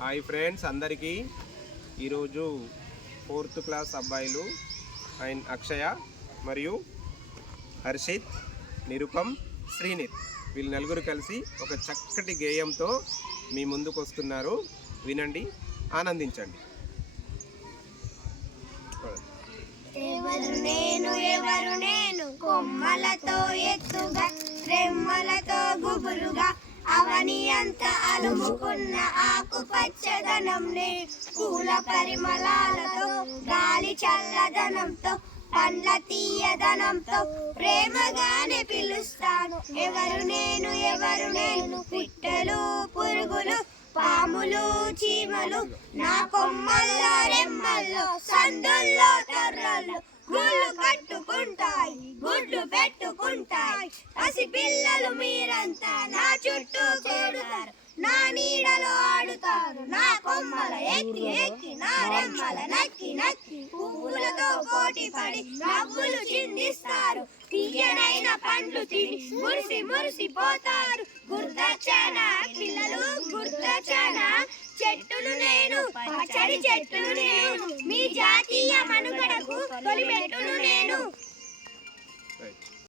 Hi friends అందరికీ ఈరోజు 4th class అబ్బాయిలు అండ్ అక్షయ మరియు హర్షిత్, నిరుపమ్, శ్రీనిత్ వీళ్ళు నలుగురు కలిసి ఒక చక్కటి గేయంతో మీ ముందుకు వస్తున్నారు. వినండి, ఆనందించండి. ఎవరు నేను కొమ్మలతో ఎత్తుగా రెమ్మలతో గుబురుగా అవని అంత అలుముకున్న ఆకు పచ్చదనంనే పూల పరిమళాలతో గాలి చల్లదనంతో పండ్ల తీయదనంతో ప్రేమగానే పిలుస్తాను. ఎవరు నేను పిట్టలు పురుగులు పాములు చీమలు నా కొమ్మల్లో రెమ్మల్లో సందుల్లో తర్రల్లో గుళ్ళు కట్టుకుంటాయి, గుడ్లు పెట్టుకుంటాయి. పసి పిల్లలు మీరంతా నా చుట్టూ చేరుతారు, నా నీడలో ఆడుతారు, నా కొమ్మల ఎక్కి ఎక్కి నా రెమ్మల నక్కి నక్కి పువ్వులతో పోటీ పడి నవ్వులు చిందిస్తారు. తీయనైన పండ్లు తిని మురిసి మురిసిపోతారు. గుర్తొచ్చానా పిల్లలు, గుర్తొచ్చానా? చెట్టును నేను, పచ్చడి చెట్టును నేను, మీ జాతీయ మనుగడకు తొలిమెట్టును నేను.